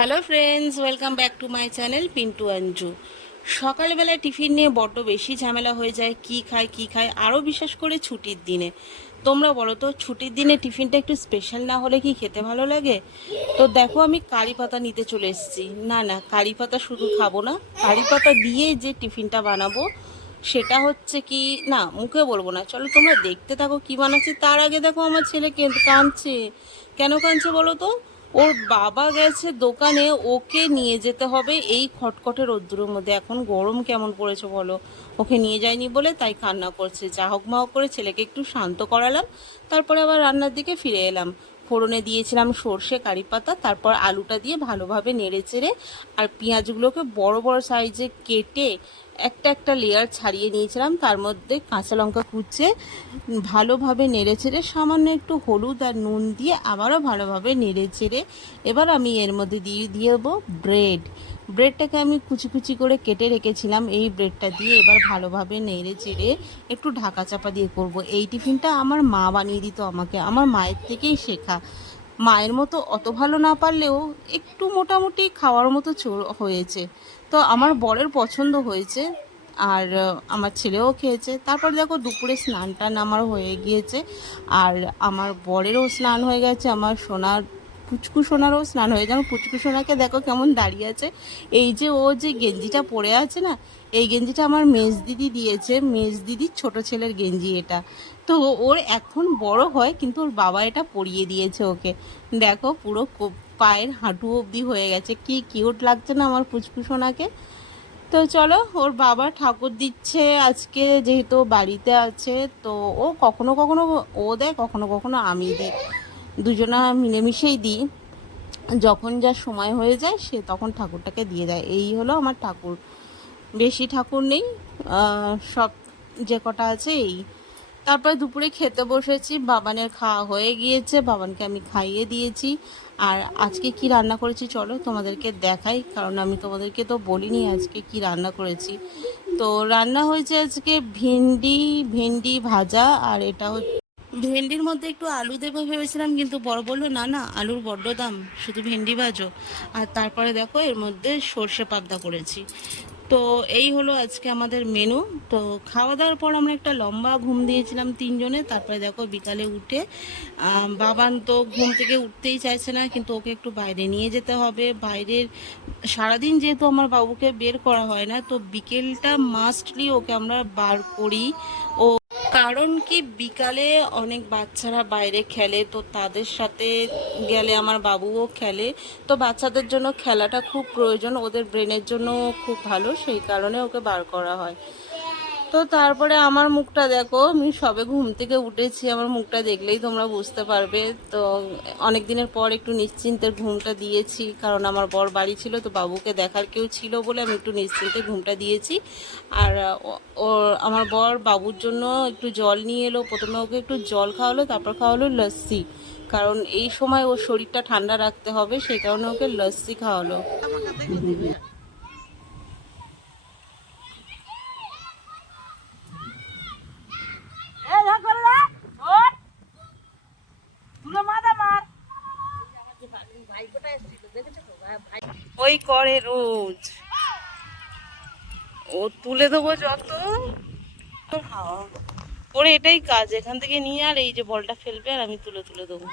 Hello friends, welcome back to my channel Pintu Anju. সকালবেলা tiffin নিয়ে বড্ড বেশি ঝামেলা হয়ে যায়, কি খায় আরও বিশেষ করে ছুটির দিনে। তোমরা বলো তো, ছুটির দিনে টিফিনটা একটু স্পেশাল না হলে কি খেতে ভালো লাগে? তো দেখো, আমি কারি পাতা নিতে চলে এসেছি। না, কারি পাতা শুধু খাবো না, কারি পাতা দিয়ে যে টিফিনটা বানাবো সেটা হচ্ছে কি, না মুখে বলবো না, চলো তোমরা দেখতে থাকো কি বানাচ্ছি। তার আগে দেখো আমার ছেলে কাঁদছে। কেন কাঁদছে বলো তো? ওর বাবা গেছে দোকানে, ওকে নিয়ে যেতে হবে এই খটখটে রোদ্দুরের মধ্যে। এখন গরম কেমন পড়েছে বলো, ওকে নিয়ে যায়নি বলে তাই কান্না করছে। যা হোক মা হোক করে ছেলেকে একটু শান্ত করালাম, তারপরে আবার রান্নার দিকে ফিরে এলাম। ফোড়নে দিয়েছিলাম সর্ষে কারি পাতা, তারপর আলুটা দিয়ে ভালোভাবে নেড়ে চেড়ে আর পেঁয়াজগুলোকে বড় বড় সাইজে কেটে একটা একটা লেয়ার ছাড়িয়ে নিয়েছিলাম। তার মধ্যে কাঁচা লঙ্কা কুচে ভালোভাবে নেড়ে চেড়ে সামান্য একটু হলুদ আর নুন দিয়ে আবারও ভালোভাবে নেড়ে চেড়ে এবার আমি এর মধ্যে দিয়ে দেবো ব্রেডটাকে আমি কুচি কুচি করে কেটে রেখেছিলাম। এই ব্রেডটা দিয়ে এবার ভালোভাবে নেড়ে চেড়ে একটু ঢাকা চাপা দিয়ে করব। এই টিফিনটা আমার মা বানিয়ে দিত আমাকে, আমার মায়ের থেকেই শেখা। মায়ের মতো অত ভালো না পারলেও একটু মোটামুটি খাওয়ার মতো হয়েছে। তো আমার বরের পছন্দ হয়েছে, আর আমার ছেলেও খেয়েছে। তারপর দেখো দুপুরে স্নান টান আমার হয়ে গিয়েছে, আর আমার বরেরও স্নান হয়ে গেছে, আমার সোনার পুচকু সোনারও স্নান হয়ে গেছে। পুচকু সোনাকে দেখো কেমন দাঁড়িয়ে আছে। এই যে ও যে গেঞ্জিটা পরে আছে না, এই গেঞ্জিটা আমার মেজ দিদি দিয়েছে, মেজ দিদির ছোট ছেলের গেঞ্জি এটা। তো ওর এখন বড় হয়, কিন্তু ওর বাবা এটা পরিয়ে দিয়েছে ওকে। দেখো পুরো পায়ের হাঁটু অবধি হয়ে গেছে। কি কিউট লাগছে না আমার পুচকু সোনাকে। তো চলো, ওর বাবা ঠাকুর দিচ্ছে আজকে, যেহেতু বাড়িতে আছে। তো ও কখনো কখনো ও দেয়, কখনো কখনো আমি দিই, দুজনা মিলেমিশেই দিই। যখন যা সময় হয়ে যায় সে তখন ঠাকুরটাকে দিয়ে দেয়। এই হলো আমার ঠাকুর, বেশি ঠাকুর নেই, সব যে কটা আছে এই। তারপরে দুপুরে খেতে বসেছি, বাবানের খাওয়া হয়ে গিয়েছে, বাবানকে আমি খাইয়ে দিয়েছি। আর আজকে কি রান্না করেছি চলো তোমাদেরকে দেখাই, কারণ আমি তোমাদেরকে তো বলিনি আজকে কি রান্না করেছি। তো রান্না হয়েছে আজকে ভেন্ডি ভাজা, আর এটা হচ্ছে ভেন্ডির মধ্যে একটু আলু দেবো ভেবেছিলাম, কিন্তু বড় বললো না আলুর বড্ড দাম, শুধু ভেন্ডি ভাজো। আর তারপরে দেখো এর মধ্যে সর্ষে পাবদা করেছি। তো এই হলো আজকে আমাদের মেনু। তো খাওয়া দাওয়ার পর আমরা একটা লম্বা ঘুম দিয়েছিলাম তিনজনে। তারপরে দেখো বিকালে উঠে বাবান তো ঘুম থেকে উঠতেই চাইছে না, কিন্তু ওকে একটু বাইরে নিয়ে যেতে হবে। বাইরের সারাদিন যেহেতু আমার বাবুকে বের করা হয় না, তো বিকেলটা মাস্টলি ওকে আমরা বার করি। ও কারণ কি, বিকালে অনেক বাচ্চারা বাইরে খেলে, তো তাদের সাথে গেলে আমার বাবুও খেলে। তো বাচ্চাদের জন্য খেলাটা খুব প্রয়োজন, ওদের ব্রেনের জন্য খুব ভালো, সেই কারণে ওকে বার করা হয়। তো তারপরে আমার মুখটা দেখো, আমি সবে ঘুম থেকে উঠেছি, আমার মুখটা দেখলেই তোমরা বুঝতে পারবে। তো অনেক দিনের পর একটু নিশ্চিন্তের ঘুমটা দিয়েছি, কারণ আমার বর বাড়ি ছিল, তো বাবুকে দেখার কেউ ছিল বলে আমি একটু নিশ্চিন্তে ঘুমটা দিয়েছি। আর আমার বর বাবুর জন্য একটু জল নিয়ে এলো। প্রথমে ওকে একটু জল খাওয়ালো, তারপর খাওয়ালো লস্যি, কারণ এই সময় ওর শরীরটা ঠান্ডা রাখতে হবে, সেই কারণে ওকে লস্যি খাওয়ালো। ওই করে রোজ, ও তুলে দেবো যত, ওর এটাই কাজ, এখান থেকে নিয়ে আর এই যে বলটা ফেলবে আর আমি তুলে তুলে দেবো।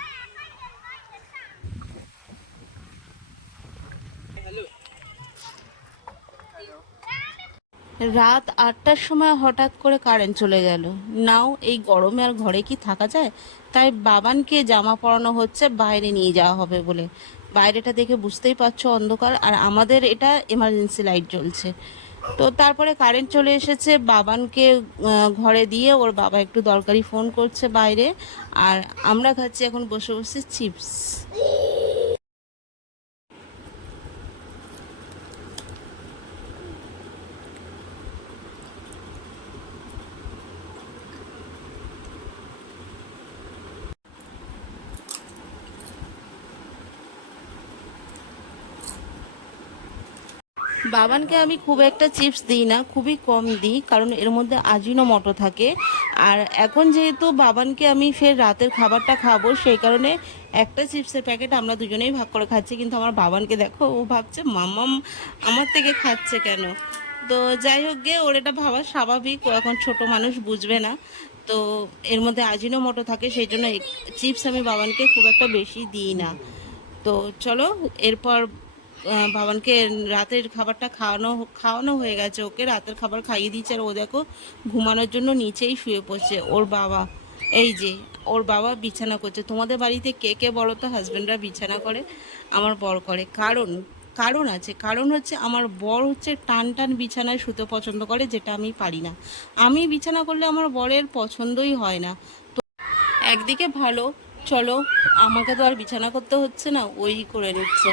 রাত 8টার সময় হঠাৎ করে কারেন্ট চলে গেল। নাও এই গরমে আর ঘরে কি থাকা যায়? তাই বাবানকে জামা পরানো হচ্ছে, বাইরে নিয়ে যাওয়া হবে বলে। বাইরেটা দেখে বুঝতেই পারছো অন্ধকার, আর আমাদের এটা এমার্জেন্সি লাইট জ্বলছে। তো তারপরে কারেন্ট চলে এসেছে, বাবানকে ঘরে দিয়ে ওর বাবা একটু দরকারি ফোন করছে বাইরে, আর আমরা খাচ্ছি এখন বসে বসে চিপস। বাবানকে আমি খুব একটা চিপস দিই না, খুবই কম দিই, কারণ এর মধ্যে আজিনোমোটো থাকে। আর এখন যেহেতু বাবানকে আমি ফের রাতের খাবারটা খাবো, সেই কারণে একটা চিপসের প্যাকেট আমরা দুজনেই ভাগ করে খাচ্ছি। কিন্তু আমার বাবানকে দেখো, ও ভাবছে মাম্মাম আমার থেকে খাচ্ছে কেন। তো যাই হোক গে, ওর এটা ভাবা স্বাভাবিক, ও এখন ছোট মানুষ, বুঝবে না। তো এর মধ্যে আজিনোমোটো থাকে, সেই জন্য চিপস আমি বাবানকে খুব একটা বেশি দিই না। তো চলো, এরপর বাবানকে রাতের খাবারটা খাওয়ানো খাওয়ানো হয়ে গেছে, ওকে রাতের খাবার খাইয়ে দিয়েছে। আর ও দেখো ঘুমানোর জন্য নিচেই শুয়ে পড়ছে ওর বাবা। এই যে ওর বাবা বিছানা করছে। তোমাদের বাড়িতে কে কে বলো তো হাজব্যান্ডরা বিছানা করে? আমার বর করে। কারণ কারণ আছে, কারণ হচ্ছে আমার বর হচ্ছে টান টান বিছানায় শুতে পছন্দ করে, যেটা আমি পারি না। আমি বিছানা করলে আমার বরের পছন্দই হয় না। একদিকে ভালো, চলো আমাকে তো আর বিছানা করতে হচ্ছে না, ওই করে নিচ্ছে।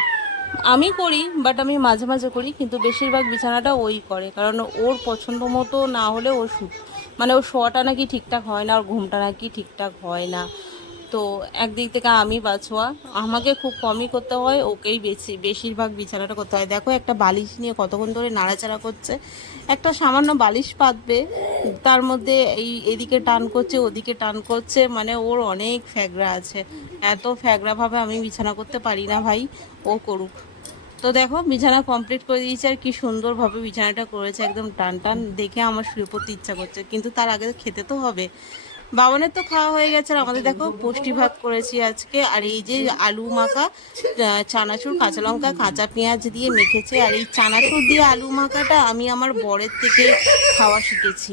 আমি করি, বাট আমি মাঝে মাঝে করি, কিন্তু বেশিরভাগ বিছানাটা ওই করে। কারণ ওর পছন্দ মতো না হলে ও মানে ওর শোয়াটা নাকি ঠিকঠাক হয় না, ওর ঘুমটা নাকি ঠিকঠাক হয় না। তো একদিক থেকে আমি বাছোয়া, আমাকে খুব কমই করতে হয়, ওকেই বেশিরভাগ বিছানাটা করতে হয়। দেখো একটা বালিশ নিয়ে কতক্ষণ ধরে নাড়াচাড়া করছে। একটা সামান্য বালিশ পাতবে, তার মধ্যে এদিকে টান করছে ওদিকে টান করছে, মানে ওর অনেক ফ্যাগরা আছে। এত ফ্যাগরাভাবে আমি বিছানা করতে পারি না ভাই, ও করুক। তো দেখো বিছানা কমপ্লিট করে দিয়েছে, আর কি সুন্দরভাবে বিছানাটা করেছে, একদম টান টান, দেখে আমার শুয়ে পড়তে ইচ্ছা করছে। কিন্তু তার আগে খেতে তো হবে। বাবানের তো খাওয়া হয়ে গেছে, আর আমাদের দেখো পুষ্টি ভাত করেছি আজকে। আর এই যে আলু মাখা, চানাচুর, কাঁচা লঙ্কা, কাঁচা পেঁয়াজ দিয়ে মেখেছে। আর এই চানাচুর দিয়ে আলু মাখাটা আমি আমার বরের থেকে খাওয়া শিখেছি।